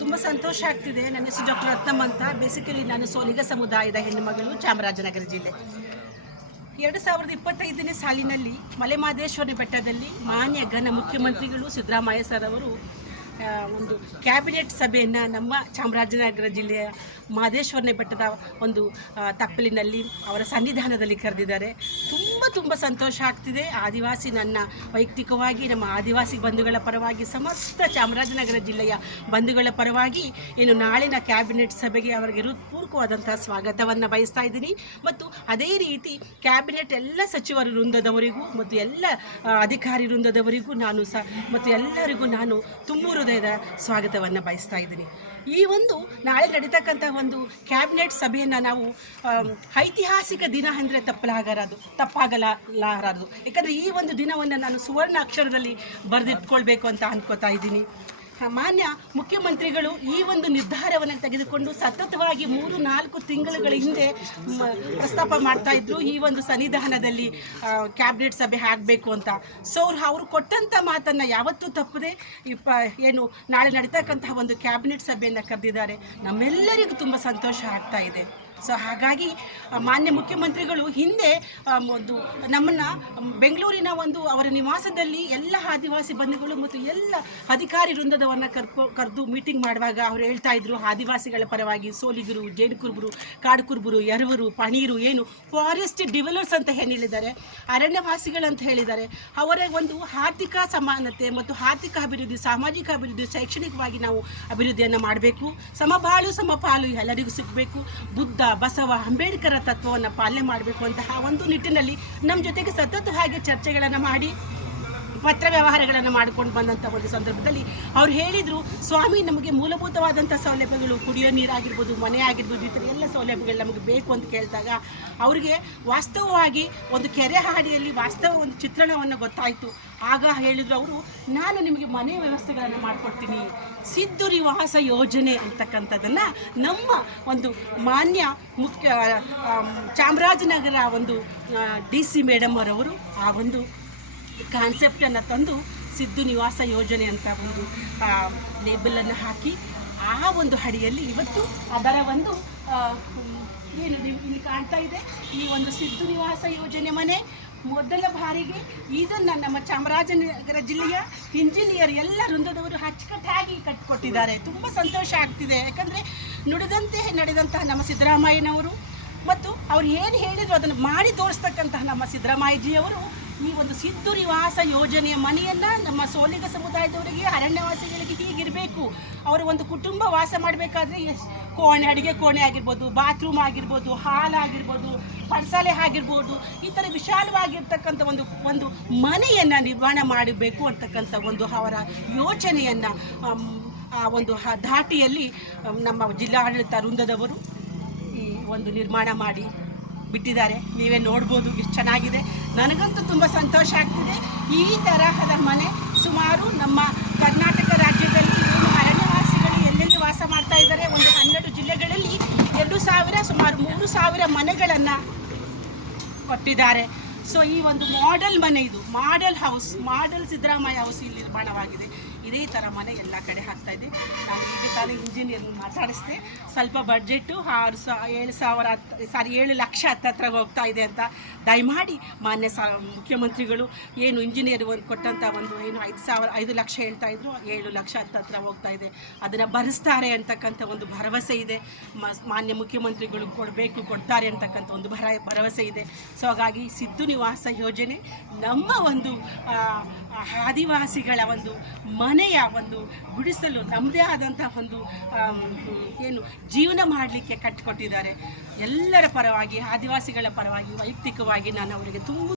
ತುಂಬ ಸಂತೋಷ ಆಗ್ತಿದೆ. ನನ್ನ ಹೆಸರು ಡಾಕ್ಟರ್ ರತ್ನಮ್ಮ ಅಂತ. ಬೇಸಿಕಲಿ ನಾನು ಸೋಲಿಗ ಸಮುದಾಯದ ಹೆಣ್ಣುಮಗಳು, ಚಾಮರಾಜನಗರ ಜಿಲ್ಲೆ. 2025ನೇ ಸಾಲಿನಲ್ಲಿ ಮಲೆಮಹದೇಶ್ವರ ಬೆಟ್ಟದಲ್ಲಿ ಮಾನ್ಯ ಘನ ಮುಖ್ಯಮಂತ್ರಿಗಳು ಸಿದ್ದರಾಮಯ್ಯ ಸರ್ ಅವರು ಒಂದು ಕ್ಯಾಬಿನೆಟ್ ಸಭೆಯನ್ನು ನಮ್ಮ ಚಾಮರಾಜನಗರ ಜಿಲ್ಲೆಯ ಮಹದೇಶ್ವರನ ಬೆಟ್ಟದ ಒಂದು ತಪ್ಪಲಿನಲ್ಲಿ ಅವರ ಸನ್ನಿಧಾನದಲ್ಲಿ ಕರೆದಿದ್ದಾರೆ. ತುಂಬ ಸಂತೋಷ ಆಗ್ತಿದೆ. ಆದಿವಾಸಿ ನನ್ನ ವೈಯಕ್ತಿಕವಾಗಿ ನಮ್ಮ ಆದಿವಾಸಿ ಬಂಧುಗಳ ಪರವಾಗಿ, ಸಮಸ್ತ ಚಾಮರಾಜನಗರ ಜಿಲ್ಲೆಯ ಬಂಧುಗಳ ಪರವಾಗಿ ನಾಳಿನ ಕ್ಯಾಬಿನೆಟ್ ಸಭೆಗೆ ಅವರಿಗೆ ಹೃತ್ಪೂರ್ವಕವಾದಂಥ ಸ್ವಾಗತವನ್ನು ಬಯಸ್ತಾ ಇದ್ದೀನಿ. ಮತ್ತು ಅದೇ ರೀತಿ ಕ್ಯಾಬಿನೆಟ್ ಎಲ್ಲ ಸಚಿವರ ವೃಂದದವರಿಗೂ ಮತ್ತು ಎಲ್ಲ ಅಧಿಕಾರಿ ವೃಂದದವರಿಗೂ ಮತ್ತು ಎಲ್ಲರಿಗೂ ನಾನು ತುಂಬ ಹೃದಯದ ಸ್ವಾಗತವನ್ನು ಬಯಸ್ತಾ ಇದ್ದೀನಿ. ಈ ಒಂದು ನಾಳೆ ನಡೀತಕ್ಕಂಥ ಒಂದು ಕ್ಯಾಬಿನೆಟ್ ಸಭೆಯನ್ನು ನಾವು ಐತಿಹಾಸಿಕ ದಿನ ಅಂದರೆ ತಪ್ಪಾಗಲಾರದು. ಯಾಕಂದರೆ ಈ ಒಂದು ದಿನವನ್ನು ನಾನು ಸುವರ್ಣ ಅಕ್ಷರದಲ್ಲಿ ಬರೆದಿಟ್ಕೊಳ್ಬೇಕು ಅಂತ ಅಂದ್ಕೋತಾ ಇದ್ದೀನಿ. ಮಾನ್ಯ ಮುಖ್ಯಮಂತ್ರಿಗಳು ಈ ಒಂದು ನಿರ್ಧಾರವನ್ನು ತೆಗೆದುಕೊಂಡು ಸತತವಾಗಿ 3-4 ತಿಂಗಳುಗಳ ಹಿಂದೆ ಪ್ರಸ್ತಾಪ ಮಾಡ್ತಾಯಿದ್ರು, ಈ ಒಂದು ಸನ್ನಿಧಾನದಲ್ಲಿ ಕ್ಯಾಬಿನೆಟ್ ಸಭೆ ಆಗಬೇಕು ಅಂತ. ಸೊ ಅವರು ಕೊಟ್ಟಂಥ ಮಾತನ್ನು ಯಾವತ್ತೂ ತಪ್ಪದೆ ನಾಳೆ ನಡೀತಕ್ಕಂತಹ ಒಂದು ಕ್ಯಾಬಿನೆಟ್ ಸಭೆಯನ್ನು ಕರೆದಿದ್ದಾರೆ. ನಮ್ಮೆಲ್ಲರಿಗೂ ತುಂಬ ಸಂತೋಷ ಆಗ್ತಾ ಇದೆ. ಸೊ ಹಾಗಾಗಿ ಮಾನ್ಯ ಮುಖ್ಯಮಂತ್ರಿಗಳು ಹಿಂದೆ ಒಂದು ನಮ್ಮನ್ನು ಬೆಂಗಳೂರಿನ ಒಂದು ಅವರ ನಿವಾಸದಲ್ಲಿ ಎಲ್ಲ ಆದಿವಾಸಿ ಬಂಧುಗಳು ಮತ್ತು ಎಲ್ಲ ಅಧಿಕಾರಿ ವೃಂದದವನ್ನು ಕರೆದು ಮೀಟಿಂಗ್ ಮಾಡುವಾಗ ಅವರು ಹೇಳ್ತಾ ಇದ್ರು, ಆದಿವಾಸಿಗಳ ಪರವಾಗಿ ಸೋಲಿಗರು, ಜೇನುಕುರುಬರು, ಕಾಡುಕುರುಬರು, ಎರವರು, ಪಣೀರು, ಫಾರೆಸ್ಟ್ ಡಿವೆಲರ್ಸ್ ಅಂತ ಹೇಳಿದ್ದಾರೆ, ಅರಣ್ಯವಾಸಿಗಳಂತ ಹೇಳಿದ್ದಾರೆ. ಅವರ ಒಂದು ಆರ್ಥಿಕ ಸಮಾನತೆ ಮತ್ತು ಆರ್ಥಿಕ ಅಭಿವೃದ್ಧಿ, ಸಾಮಾಜಿಕ ಅಭಿವೃದ್ಧಿ, ಶೈಕ್ಷಣಿಕವಾಗಿ ನಾವು ಅಭಿವೃದ್ಧಿಯನ್ನು ಮಾಡಬೇಕು. ಸಮಬಾಳು ಸಮಪಾಲು ಎಲ್ಲರಿಗೂ ಸಿಗಬೇಕು. ಬುದ್ಧ, ಬಸವ, ಅಂಬೇಡ್ಕರ ತತ್ವವನ್ನು ಪಾಲನೆ ಮಾಡಬೇಕು ಅಂತಹ ಒಂದು ನಿಟ್ಟಿನಲ್ಲಿ ನಮ್ಮ ಜೊತೆಗೆ ಸತತವಾಗಿ ಚರ್ಚೆಗಳನ್ನು ಮಾಡಿ ಪತ್ರ ವ್ಯವಹಾರಗಳನ್ನು ಮಾಡಿಕೊಂಡು ಬಂದಂಥ ಒಂದು ಸಂದರ್ಭದಲ್ಲಿ ಅವ್ರು ಹೇಳಿದರು, ಸ್ವಾಮಿ ನಮಗೆ ಮೂಲಭೂತವಾದಂಥ ಸೌಲಭ್ಯಗಳು, ಕುಡಿಯೋ ನೀರಾಗಿರ್ಬೋದು, ಮನೆ ಆಗಿರ್ಬೋದು, ಈ ಥರ ಎಲ್ಲ ಸೌಲಭ್ಯಗಳು ನಮಗೆ ಬೇಕು ಅಂತ ಕೇಳಿದಾಗ ಅವರಿಗೆ ವಾಸ್ತವವಾಗಿ ಒಂದು ಕೆರೆ ಹಾಡಿಯಲ್ಲಿ ವಾಸ್ತವ ಒಂದು ಚಿತ್ರಣವನ್ನು ಗೊತ್ತಾಯಿತು. ಆಗ ಹೇಳಿದರು ಅವರು, ನಾನು ನಿಮಗೆ ಮನೆ ವ್ಯವಸ್ಥೆಗಳನ್ನು ಮಾಡಿಕೊಡ್ತೀನಿ, ಸಿದ್ದು ನಿವಾಸ ಯೋಜನೆ ಅಂತಕ್ಕಂಥದ್ದನ್ನು ನಮ್ಮ ಒಂದು ಮಾನ್ಯ ಚಾಮರಾಜನಗರ ಒಂದು DC ಮೇಡಮ್ ಅವರವರು ಆ ಒಂದು ಕಾನ್ಸೆಪ್ಟನ್ನು ತಂದು ಸಿದ್ದು ನಿವಾಸ ಯೋಜನೆ ಅಂತ ಒಂದು ಲೇಬಲನ್ನು ಹಾಕಿ ಆ ಒಂದು ಅಡಿಯಲ್ಲಿ ಇವತ್ತು ಅದರ ಒಂದು ನೀವು ಇಲ್ಲಿ ಕಾಣ್ತಾ ಇದೆ, ಈ ಒಂದು ಸಿದ್ದು ನಿವಾಸ ಯೋಜನೆ ಮನೆ ಮೊದಲ ಬಾರಿಗೆ ಇದನ್ನು ನಮ್ಮ ಚಾಮರಾಜನಗರ ಜಿಲ್ಲೆಯ ಇಂಜಿನಿಯರ್ ಎಲ್ಲ ವೃಂದದವರು ಅಚ್ಚುಕಟ್ಟಾಗಿ ಕಟ್ಟಿಕೊಟ್ಟಿದ್ದಾರೆ. ತುಂಬ ಸಂತೋಷ ಆಗ್ತಿದೆ. ಯಾಕಂದರೆ ನುಡಿದಂತೆ ನಡೆದಂತಹ ನಮ್ಮ ಸಿದ್ದರಾಮಯ್ಯನವರು ಮತ್ತು ಅವ್ರು ಏನು ಹೇಳಿದ್ರು ಅದನ್ನು ಮಾಡಿ ತೋರಿಸ್ತಕ್ಕಂತಹ ನಮ್ಮ ಸಿದ್ದರಾಮಯ್ಯಜಿಯವರು ಈ ಒಂದು ಸಿದ್ದು ನಿವಾಸ ಯೋಜನೆಯ ಮನೆಯನ್ನು ನಮ್ಮ ಸೋಲಿಗ ಸಮುದಾಯದವರಿಗೆ, ಅರಣ್ಯವಾಸಿಗಳಿಗೆ ಹೀಗಿರಬೇಕು. ಅವರ ಒಂದು ಕುಟುಂಬ ವಾಸ ಮಾಡಬೇಕಾದ್ರೆ ಅಡುಗೆ ಕೋಣೆ ಆಗಿರ್ಬೋದು, ಬಾತ್ರೂಮ್ ಆಗಿರ್ಬೋದು, ಹಾಲ್ ಆಗಿರ್ಬೋದು, ಪಡಸಾಲೆ ಆಗಿರ್ಬೋದು, ಈ ಥರ ವಿಶಾಲವಾಗಿರ್ತಕ್ಕಂಥ ಒಂದು ಮನೆಯನ್ನು ನಿರ್ಮಾಣ ಮಾಡಬೇಕು ಅಂತಕ್ಕಂಥ ಒಂದು ಅವರ ಯೋಚನೆಯನ್ನು ಒಂದು ಧಾಟಿಯಲ್ಲಿ ನಮ್ಮ ಜಿಲ್ಲಾಡಳಿತ ವೃಂದದವರು ಈ ಒಂದು ನಿರ್ಮಾಣ ಮಾಡಿ ಬಿಟ್ಟಿದ್ದಾರೆ. ನೀವೇ ನೋಡ್ಬೋದು ಎಷ್ಟು ಚೆನ್ನಾಗಿದೆ. ನನಗಂತೂ ತುಂಬ ಸಂತೋಷ ಆಗ್ತಿದೆ. ಈ ತರಹದ ಮನೆ ಸುಮಾರು ನಮ್ಮ ಕರ್ನಾಟಕ ರಾಜ್ಯದಲ್ಲಿ ಅರಣ್ಯವಾಸಿಗಳು ಎಲ್ಲೆಲ್ಲಿ ವಾಸ ಮಾಡ್ತಾ ಇದ್ದಾರೆ, ಒಂದು 12 ಜಿಲ್ಲೆಗಳಲ್ಲಿ 2,000 ಸುಮಾರು 3,000 ಮನೆಗಳನ್ನು ಕೊಟ್ಟಿದ್ದಾರೆ. ಸೊ ಈ ಒಂದು ಮಾಡೆಲ್ ಮನೆ, ಇದು model house, model Siddaramaiah house ಇಲ್ಲಿ ನಿರ್ಮಾಣವಾಗಿದೆ. ಇದೇ ಥರ ಮನೆ ಎಲ್ಲ ಕಡೆ ಆಗ್ತಾಯಿದೆ. ನಾನು ಈಗ ತಾನೇ ಇಂಜಿನಿಯರ್ ಮಾತಾಡಿಸಿದೆ, ಸ್ವಲ್ಪ ಬಡ್ಜೆಟ್ಟು 7 ಲಕ್ಷ ಹತ್ತಿರ ಹೋಗ್ತಾ ಇದೆ ಅಂತ. ದಯಮಾಡಿ ಮಾನ್ಯ ಮುಖ್ಯಮಂತ್ರಿಗಳು ಇಂಜಿನಿಯರ್ ಕೊಟ್ಟಂಥ ಒಂದು 5 ಲಕ್ಷ ಹೇಳ್ತಾ ಇದ್ರು, 7 ಲಕ್ಷ ಹತ್ತಿರ ಹೋಗ್ತಾ ಇದೆ, ಅದನ್ನು ಭರಿಸ್ತಾರೆ ಅಂತಕ್ಕಂಥ ಒಂದು ಭರವಸೆ ಇದೆ. ಮಾನ್ಯ ಮುಖ್ಯಮಂತ್ರಿಗಳು ಕೊಡ್ತಾರೆ ಅಂತಕ್ಕಂಥ ಒಂದು ಭರವಸೆ ಇದೆ. ಸೊ ಹಾಗಾಗಿ ಸಿದ್ದು ನಿವಾಸ ಯೋಜನೆ ನಮ್ಮ ಒಂದು ಆದಿವಾಸಿಗಳ ಒಂದು ಮನೆಯ ಒಂದು ಗುಡಿಸಲು, ನಮ್ಮದೇ ಆದಂಥ ಒಂದು ಜೀವನ ಮಾಡಲಿಕ್ಕೆ ಕಟ್ಟಿಕೊಟ್ಟಿದ್ದಾರೆ. ಎಲ್ಲರ ಪರವಾಗಿ, ಆದಿವಾಸಿಗಳ ಪರವಾಗಿ ವೈಯಕ್ತಿಕವಾಗಿ ನಾನು ಅವರಿಗೆ ತುಂಬ